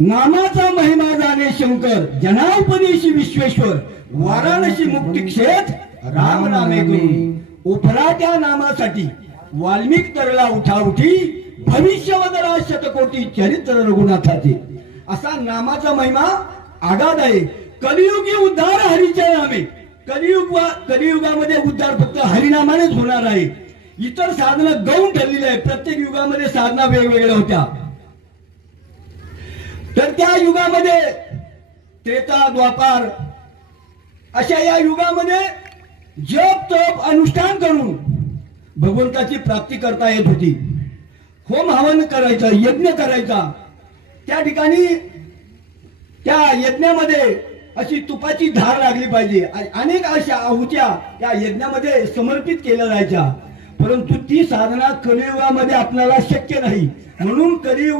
नामाचा महिमा जाणे शंकर, जनाउपदेशी विश्वेश्वर, वाराणसी मुक्ती क्षेत्र राम नामे करून. उफराट्या नामासाठी वाल्मिक तरला उठाउठी, भविष्य वदरा शतकोटी चरित्र रघुनाथाचे. असा नामाचा महिमा आगाध आहे. कलियुगी उद्धार हरीच्या नामे. कलियुगामध्ये उद्धार फक्त हरिनामानेच होणार आहे. इतर साधना गौण ठरलेली आहे. प्रत्येक युगामध्ये साधना वेगवेगळ्या होत्या. तर त्या युगामध्ये त्रेता द्वापार अशा या युगामध्ये जप तप अनुष्ठान करून भगवंताची प्राप्ती करता येत होती. होम हवन करायचा, यज्ञ करायचा. त्या ठिकाणी त्या यज्ञामध्ये अशी तुपाची धार लागली पाहिजे. अनेक अशा आहुत्या त्या यज्ञामध्ये समर्पित केल्या जायच्या. परंतु ती साधना कलियुगामध्ये आपल्याला शक्य नाही. म्हणून कलियुग